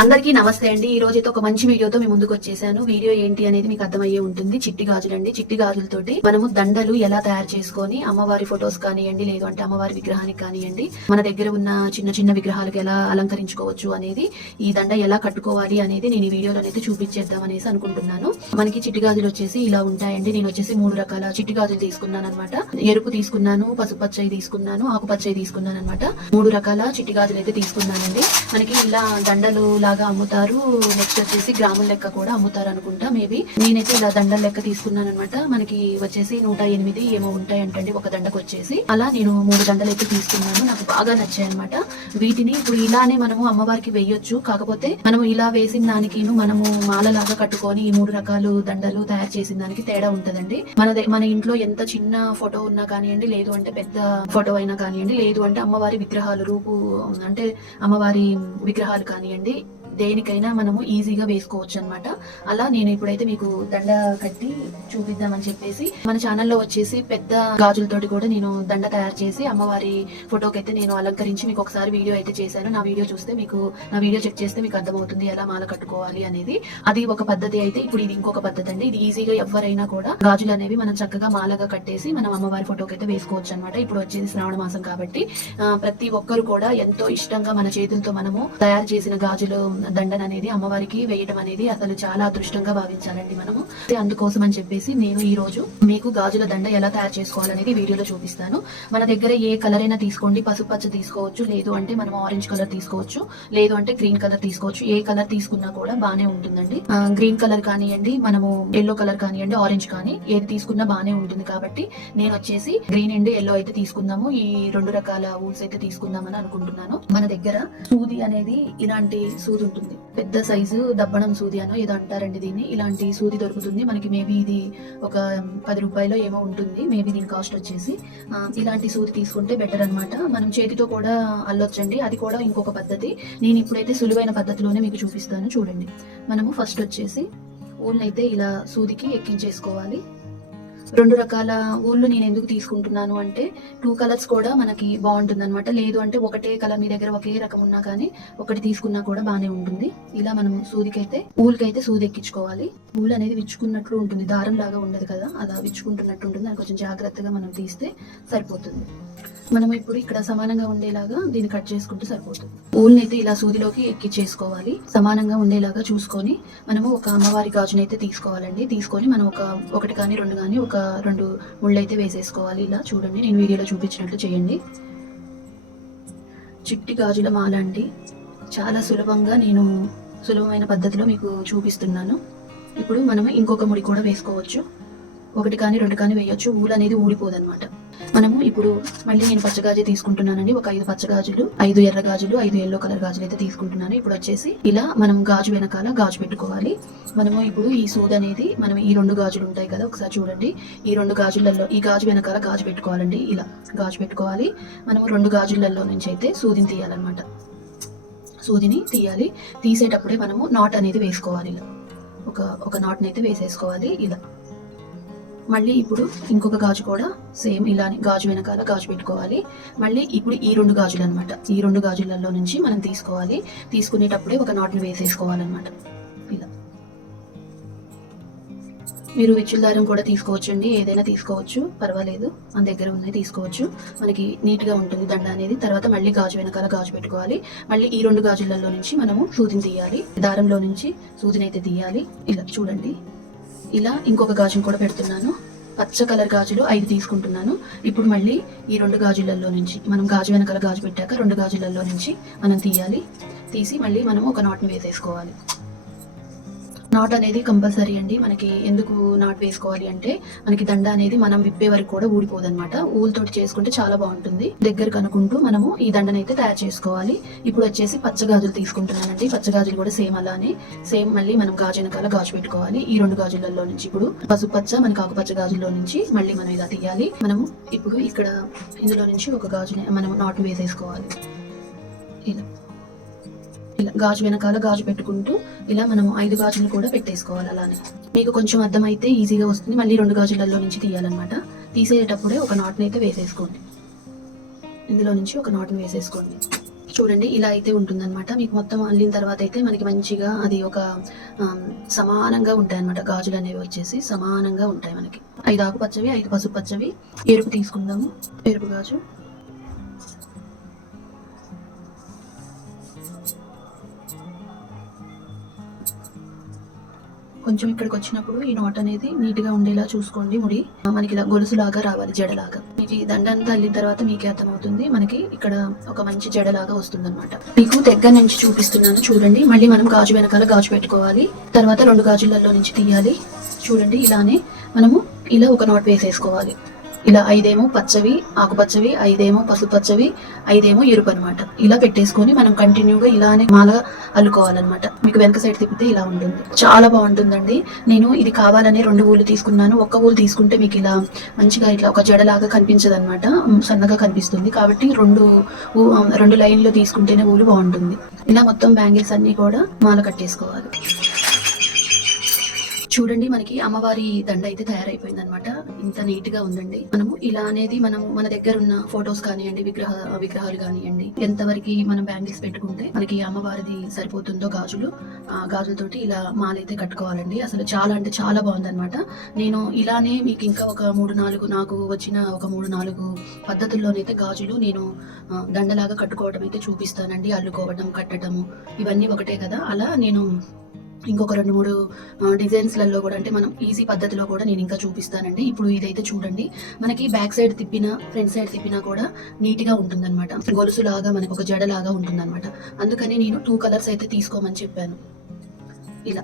అందరికీ నమస్తే అండి. ఈ రోజు అయితే ఒక మంచి వీడియోతో మీ ముందుకు వచ్చేసాను. వీడియో ఏంటి అనేది మీకు అర్థమయ్యే ఉంటుంది. చిట్టి గాజులు అండి చిట్టి గాజులతోటి మనము దండలు ఎలా తయారు చేసుకొని అమ్మవారి ఫొటోస్ కానివ్వండి లేదు అంటే అమ్మవారి విగ్రహానికి కానివ్వండి మన దగ్గర ఉన్న చిన్న చిన్న విగ్రహాలకు ఎలా అలంకరించుకోవచ్చు అనేది ఈ దండ ఎలా కట్టుకోవాలి అనేది నేను ఈ వీడియోలో అయితే చూపించేద్దాం అనేసి అనుకుంటున్నాను. మనకి చిట్టి గాజులు వచ్చేసి ఇలా ఉంటాయండి. నేను వచ్చేసి మూడు రకాల చిట్టి గాజులు తీసుకున్నాను అనమాట ఎరుపు తీసుకున్నాను పసుపచ్చయి తీసుకున్నాను ఆకుపచ్చయి తీసుకున్నాను అనమాట మూడు రకాల చిట్టి గాజులు అయితే తీసుకున్నానండి. మనకి ఇలా దండలు లాగా అమ్ముతారు. నెక్స్ట్ వచ్చేసి గ్రాముల లెక్క కూడా అమ్ముతారు అనుకుంటా మేబీ. నేనైతే ఇలా దండల లెక్క తీసుకున్నాను అనమాట మనకి వచ్చేసి నూట ఎనిమిది ఏమో ఉంటాయి అంటండి ఒక దండకు వచ్చేసి. అలా నేను మూడు దండలు అయితే తీసుకున్నాను. నాకు బాగా నచ్చాయి అనమాట వీటిని ఇప్పుడు ఇలానే మనము అమ్మవారికి వేయొచ్చు. కాకపోతే మనము ఇలా వేసిన దానికి మనము మాలలాగా కట్టుకొని ఈ మూడు రకాలు దండలు తయారు చేసిన దానికి తేడా ఉంటదండి. మన మన ఇంట్లో ఎంత చిన్న ఫోటో ఉన్నా కానివ్వండి లేదు అంటే పెద్ద ఫోటో అయినా కానివ్వండి లేదు అంటే అమ్మవారి విగ్రహాలు రూపు అంటే అమ్మవారి విగ్రహాలు కానివ్వండి దేనికైనా మనము ఈజీగా వేసుకోవచ్చు అన్నమాట అలా నేను ఇప్పుడైతే మీకు దండ కట్టి చూపిద్దామని చెప్పేసి మన ఛానల్లో వచ్చేసి పెద్ద గాజులతోటి కూడా నేను దండ తయారు చేసి అమ్మవారి ఫోటోకి అయితే నేను అలంకరించి మీకు ఒకసారి వీడియో అయితే చేశాను. నా వీడియో చూస్తే మీకు నా వీడియో చెక్ చేస్తే మీకు అర్థమవుతుంది ఎలా మాల కట్టుకోవాలి అనేది. అది ఒక పద్ధతి అయితే ఇప్పుడు ఇది ఇంకొక పద్ధతి అండి. ఇది ఈజీగా ఎవరైనా కూడా గాజులు అనేవి మనం చక్కగా మాలగా కట్టేసి మనం అమ్మవారి ఫోటోకి అయితే వేసుకోవచ్చు అనమాట ఇప్పుడు వచ్చేది శ్రావణ మాసం కాబట్టి ప్రతి ఒక్కరు కూడా ఎంతో ఇష్టంగా మన చేతులతో మనము తయారు చేసిన గాజులు దండన అనేది అమ్మవారికి వేయడం అనేది అసలు చాలా అదృష్టంగా భావించాలండి మనము. అందుకోసం అని చెప్పేసి నేను ఈ రోజు మీకు గాజుల దండ ఎలా తయారు చేసుకోవాలనేది వీడియోలో చూపిస్తాను. మన దగ్గర ఏ కలర్ అయినా తీసుకోండి. పసుపు పచ్చ తీసుకోవచ్చు లేదు అంటే మనం ఆరెంజ్ కలర్ తీసుకోవచ్చు లేదు అంటే గ్రీన్ కలర్ తీసుకోవచ్చు. ఏ కలర్ తీసుకున్నా కూడా బాగానే ఉంటుందండి. గ్రీన్ కలర్ కానివ్వండి మనము ఎల్లో కలర్ కానివ్వండి ఆరెంజ్ కానీ ఏది తీసుకున్నా బాగానే ఉంటుంది కాబట్టి నేను వచ్చేసి గ్రీన్ అండ్ ఎల్లో అయితే తీసుకుందాము. ఈ రెండు రకాల ఊల్స్ అయితే తీసుకుందామని అనుకుంటున్నాను. మన దగ్గర సూది అనేది ఇలాంటి సూది ఉంటుంది. పెద్ద సైజు దబ్బనం సూది అనో ఏదో అంటారండి దీన్ని. ఇలాంటి సూది దొరుకుతుంది. మనకి మేబీ ఇది ఒక పది రూపాయలు ఏమో ఉంటుంది. మేబీ దీని కాస్ట్ వచ్చేసి. ఇలాంటి సూది తీసుకుంటే బెటర్ అన్నమాట. మనం చేతితో కూడా అల్లొచ్చండి. అది కూడా ఇంకొక పద్ధతి. నేను ఇప్పుడైతే సులువైన పద్ధతిలోనే మీకు చూపిస్తాను. చూడండి. మనము ఫస్ట్ వచ్చేసి ఊళ్ళని అయితే ఇలా సూదికి ఎక్కించేసుకోవాలి. రెండు రకాల ఊళ్ళు నేను ఎందుకు తీసుకుంటున్నాను అంటే టూ కలర్స్ కూడా మనకి బాగుంటుంది అనమాట లేదు అంటే ఒకటే కలర్ మీ దగ్గర ఒకే రకం ఉన్నా కానీ ఒకటి తీసుకున్నా కూడా బాగానే ఉంటుంది. ఇలా మనం సూదికైతే ఊళ్ళకైతే సూది ఎక్కించుకోవాలి ఊళ్ళు అనేది విచ్చుకున్నట్లు ఉంటుంది. దారం లాగా ఉండదు కదా అలా విచ్చుకుంటున్నట్టు ఉంటుంది. అది కొంచెం జాగ్రత్తగా మనం తీస్తే సరిపోతుంది. మనం ఇప్పుడు ఇక్కడ సమానంగా ఉండేలాగా దీన్ని కట్ చేసుకుంటే సరిపోతుంది. ఊళ్ళని అయితే ఇలా సూదిలోకి ఎక్కించేసుకోవాలి సమానంగా ఉండేలాగా చూసుకొని మనము ఒక అమ్మవారి గాజుని అయితే తీసుకోవాలండి. తీసుకొని మనం ఒక ఒకటి కానీ రెండు కానీ ఒక రెండు ముళ్ళు అయితే వేసేసుకోవాలి. ఇలా చూడండి నేను వీడియోలో చూపించినట్లు చేయండి. చిట్టి గాజుల మాల అండి. చాలా సులభంగా నేను సులభమైన పద్ధతిలో మీకు చూపిస్తున్నాను. ఇప్పుడు మనం ఇంకొక ముడి కూడా వేసుకోవచ్చు. ఒకటి కానీ రెండు కానీ వేయచ్చు. ఊలు అనేది ఊడిపోదన్నమాట. మనము ఇప్పుడు మళ్ళీ నేను పచ్చగాజు తీసుకుంటున్నానండి. ఒక ఐదు పచ్చగాజులు ఐదు ఎర్ర గాజులు ఐదు ఎల్లో కలర్ గాజులు అయితే తీసుకుంటున్నాను. ఇప్పుడు వచ్చేసి ఇలా మనం గాజు వెనకాల గాజు పెట్టుకోవాలి. మనము ఇప్పుడు ఈ సూది అనేది మనం ఈ రెండు గాజులు ఉంటాయి కదా ఒకసారి చూడండి. ఈ రెండు గాజులలో ఈ గాజు వెనకాల గాజు పెట్టుకోవాలండి. ఇలా గాజు పెట్టుకోవాలి. మనము రెండు గాజులలో నుంచి అయితే సూదిని తీయాలన్నమాట. సూదిని తీయాలి. తీసేటప్పుడే మనము నాట్ అనేది వేసుకోవాలి. ఇలా ఒక ఒక నాట్ని అయితే వేసేసుకోవాలి. ఇలా. మళ్ళీ ఇప్పుడు ఇంకొక గాజు కూడా సేమ్ ఇలానే గాజు వెనకాల గాజు పెట్టుకోవాలి. మళ్ళీ ఇప్పుడు ఈ రెండు గాజులు అనమాట ఈ రెండు గాజులలో నుంచి మనం తీసుకోవాలి. తీసుకునేటప్పుడే ఒక నాట్ని వేసేసుకోవాలన్నమాట. ఇలా. మీరు విచ్చుల దారం కూడా తీసుకోవచ్చండి. ఏదైనా తీసుకోవచ్చు. పర్వాలేదు. మన దగ్గర ఉన్నాయి తీసుకోవచ్చు. మనకి నీట్గా ఉంటుంది దండ అనేది. తర్వాత మళ్ళీ గాజు వెనకాల గాజు పెట్టుకోవాలి. మళ్ళీ ఈ రెండు గాజులలో నుంచి మనము సూదిని తీయాలి. దారంలో నుంచి సూదిని అయితే తీయాలి. ఇలా చూడండి. ఇలా ఇంకొక గాజును కూడా పెడుతున్నాను. పచ్చ కలర్ గాజులు ఐదు తీసుకుంటున్నాను. ఇప్పుడు మళ్ళీ ఈ రెండు గాజులలో నుంచి మనం గాజు వెనకాల గాజు పెట్టాక రెండు గాజులలో నుంచి మనం తీయాలి. తీసి మళ్ళీ మనం ఒక నాట్ని వేసేసుకోవాలి. నాట్ అనేది కంపల్సరీ అండి. మనకి ఎందుకు నాట్ వేసుకోవాలి అంటే మనకి దండ అనేది మనం విప్పే వరకు కూడా ఊడిపోదు అనమాట ఊలతోటి చేసుకుంటే చాలా బాగుంటుంది. దగ్గర కనుక్కుంటూ మనము ఈ దండనైతే తయారు చేసుకోవాలి. ఇప్పుడు వచ్చేసి పచ్చగాజులు తీసుకుంటున్నానండి. పచ్చ గాజులు కూడా సేమ్ అలానే సేమ్ మళ్ళీ మనం గాజు వెనకాల గాజు పెట్టుకోవాలి. ఈ రెండు గాజులలో నుంచి ఇప్పుడు పసుపు పచ్చ మనకి ఆకుపచ్చ గాజుల్లో నుంచి మళ్ళీ మనం ఇలా తీయాలి. మనము ఇప్పుడు ఇక్కడ ఇందులో నుంచి ఒక గాజుని మనం నాటు వేసేసుకోవాలి. ఇలా. ఇలా గాజు వెనకాల గాజు పెట్టుకుంటూ ఇలా మనం ఐదు గాజులు కూడా పెట్టేసుకోవాలి అలానే. మీకు కొంచెం అర్థమైతే ఈజీగా వస్తుంది. మళ్ళీ రెండు గాజులలో నుంచి తీయాలన్నమాట. తీసేటప్పుడే ఒక నాట్ని అయితే వేసేసుకోండి. ఇందులో నుంచి ఒక నాట్ని వేసేసుకోండి. చూడండి ఇలా అయితే ఉంటుందన్నమాట. మీకు మొత్తం అల్లిన తర్వాత అయితే మనకి మంచిగా అది ఒక సమానంగా ఉంటాయి అన్నమాట గాజులు అనేవి వచ్చేసి సమానంగా ఉంటాయి మనకి. ఐదు ఆకుపచ్చవి ఐదు పసుపు పచ్చవి. ఎరుపు తీసుకుందాము. ఎరుపు గాజు. కొంచెం ఇక్కడికి వచ్చినప్పుడు ఈ నాట్ అనేది నీట్గా ఉండేలా చూసుకోండి ముడి. మనకి ఇలా గొలుసులాగా రావాలి జడలాగా. మీకు ఈ దండ అంతా అల్లిన తర్వాత మీకే అర్థమవుతుంది. మనకి ఇక్కడ ఒక మంచి జడలాగా వస్తుంది అనమాట మీకు దగ్గర నుంచి చూపిస్తున్నాను చూడండి. మళ్ళీ మనం గాజు వెనకాల గాజు పెట్టుకోవాలి. తర్వాత రెండు గాజులలో నుంచి తీయాలి. చూడండి ఇలానే మనము ఇలా ఒక నాట్ వేసేసుకోవాలి. ఇలా ఐదేమో పచ్చవి ఆకుపచ్చవి ఐదేమో పసుపచ్చవి ఐదేమో ఎరుపు అనమాట ఇలా పెట్టేసుకొని మనం కంటిన్యూగా ఇలానే మాల అల్లుకోవాలన్నమాట. మీకు వెనక సైడ్ తిప్పితే ఇలా ఉంటుంది. చాలా బాగుంటుందండి. నేను ఇది కావాలనే రెండు ఊళ్ళు తీసుకున్నాను. ఒక్క ఊళ్ళు తీసుకుంటే మీకు ఇలా మంచిగా ఇట్లా ఒక జడలాగా కనిపించదు అనమాట సన్నగా కనిపిస్తుంది. కాబట్టి రెండు రెండు లైన్లు తీసుకుంటేనే ఊలు బాగుంటుంది. ఇలా మొత్తం బ్యాంగిల్స్ అన్ని కూడా మాల కట్టేసుకోవాలి. చూడండి మనకి అమ్మవారి దండ అయితే తయారైపోయింది అనమాట ఇంత నీట్గా ఉందండి. మనము ఇలా అనేది మనం మన దగ్గర ఉన్న ఫొటోస్ కానివ్వండి విగ్రహ విగ్రహాలు కానివ్వండి ఎంతవరకు మనం బ్యాంగిల్స్ పెట్టుకుంటే మనకి అమ్మవారిది సరిపోతుందో గాజులు ఆ గాజులతోటి ఇలా మాలైతే కట్టుకోవాలండి. అసలు చాలా అంటే చాలా బాగుందన్నమాట. నేను ఇలానే మీకు ఇంకా ఒక మూడు నాలుగు నాకు వచ్చిన ఒక మూడు నాలుగు పద్ధతుల్లోనైతే గాజులు నేను దండలాగా కట్టుకోవడం అయితే చూపిస్తానండి. అల్లుకోవడం కట్టడము ఇవన్నీ ఒకటే కదా. అలా నేను ఇంకొక రెండు మూడు డిజైన్స్లలో కూడా అంటే మనం ఈజీ పద్ధతిలో కూడా నేను ఇంకా చూపిస్తానండి. ఇప్పుడు ఇదైతే చూడండి. మనకి బ్యాక్ సైడ్ తిప్పినా ఫ్రంట్ సైడ్ తిప్పినా కూడా నీట్గా ఉంటుందన్నమాట. గొలుసు లాగా మనకు ఒక జడ లాగా ఉంటుందన్నమాట. అందుకని నేను టూ కలర్స్ అయితే తీసుకోమని చెప్పాను. ఇలా.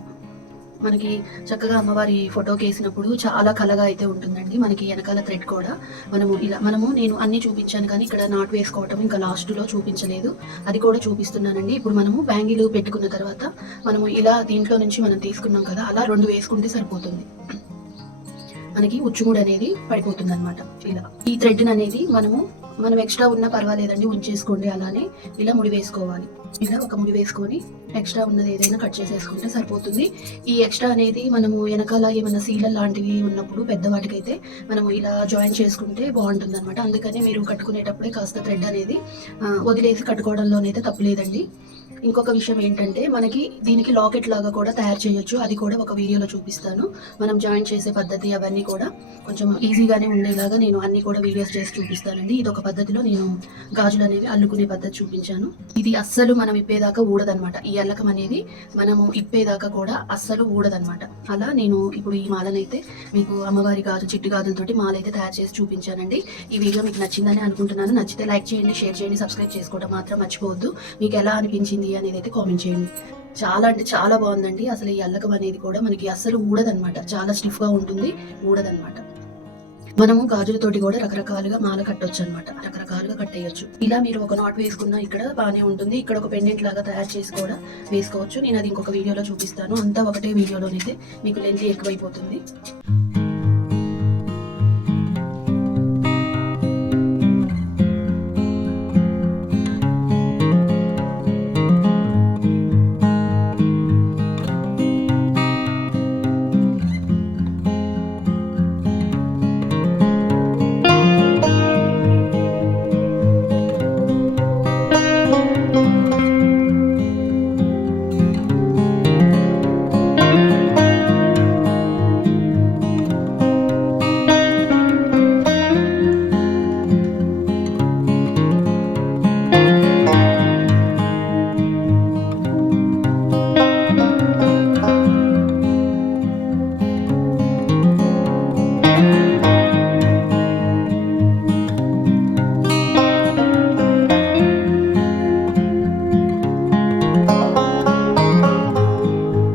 మనకి చక్కగా అమ్మవారి ఫోటోకి వేసినప్పుడు చాలా కలగా అయితే ఉంటుందండి. మనకి వెనకాల థ్రెడ్ కూడా. మనము ఇలా మనము నేను అన్ని చూపించాను కానీ ఇక్కడ నాట్ వేసుకోవటం ఇంకా లాస్ట్లో చూపించలేదు. అది కూడా చూపిస్తున్నానండి. ఇప్పుడు మనము బ్యాంగిల్ పెట్టుకున్న తర్వాత మనము ఇలా దీంట్లో నుంచి మనం తీసుకున్నాం కదా అలా రెండు వేసుకుంటే సరిపోతుంది. మనకి ఉచ్చుముడు అనేది పడిపోతుంది అనమాట ఇలా. ఈ థ్రెడ్ అనేది మనము మనం ఎక్స్ట్రా ఉన్నా పర్వాలేదండి ఉంచేసుకోండి అలానే. ఇలా ముడి వేసుకోవాలి. ఇలా ఒక ముడి వేసుకొని ఎక్స్ట్రా ఉన్నది ఏదైనా కట్ చేసేసుకుంటే సరిపోతుంది. ఈ ఎక్స్ట్రా అనేది మనము వెనకాల ఏమైనా సీలర్ లాంటివి ఉన్నప్పుడు పెద్దవాటికైతే మనము ఇలా జాయిన్ చేసుకుంటే బాగుంటుంది అనమాట అందుకని మీరు కట్టుకునేటప్పుడే కాస్త థ్రెడ్ అనేది వదిలేసి కట్టుకోవడంలోనైతే తప్పులేదండి. ఇంకొక విషయం ఏంటంటే మనకి దీనికి లాకెట్ లాగా కూడా తయారు చేయొచ్చు. అది కూడా ఒక వీడియోలో చూపిస్తాను. మనం జాయిన్ చేసే పద్ధతి అవన్నీ కూడా కొంచెం ఈజీగానే ఉండేలాగా నేను అన్ని కూడా వీడియోస్ చేసి చూపిస్తానండి. ఇది ఒక పద్ధతిలో నేను గాజులు అనేవి అల్లుకునే పద్ధతి చూపించాను. ఇది అస్సలు మనం ఇప్పేదాకా ఊడదనమాట ఈ అల్లకం అనేది మనము ఇప్పేదాకా కూడా అస్సలు ఊడదనమాట అలా నేను ఇప్పుడు ఈ మాలనైతే మీకు అమ్మవారి గాజు చిట్టు గాజులతోటి మాలైతే తయారు చేసి చూపించానండి. ఈ వీడియో మీకు నచ్చిందని అనుకుంటున్నాను. నచ్చితే లైక్ చేయండి షేర్ చేయండి సబ్స్క్రైబ్ చేసుకోవడం మాత్రం మర్చిపోవద్దు. మీకు ఎలా అనిపించింది అనేది అయితే కామెంట్ చేయండి చాలా అంటే చాలా బాగుందండి. అసలు ఈ అల్లకం అనేది కూడా మనకి అస్సలు ఊడదనమాట చాలా స్టిఫ్గా ఉంటుంది ఊడదనమాట మనము గాజులతోటి కూడా రకరకాలుగా మాల కట్టొచ్చు అనమాట రకరకాలుగా కట్టేయచ్చు. ఇలా మీరు ఒక నాట్ వేసుకున్నా ఇక్కడ బాగానే ఉంటుంది. ఇక్కడ ఒక పెండెంట్ లాగా తయారు చేసి కూడా వేసుకోవచ్చు. నేను అది ఇంకొక వీడియోలో చూపిస్తాను. అంతా ఒకటే వీడియోలోనైతే మీకు లెంత్ ఎక్కువైపోతుంది.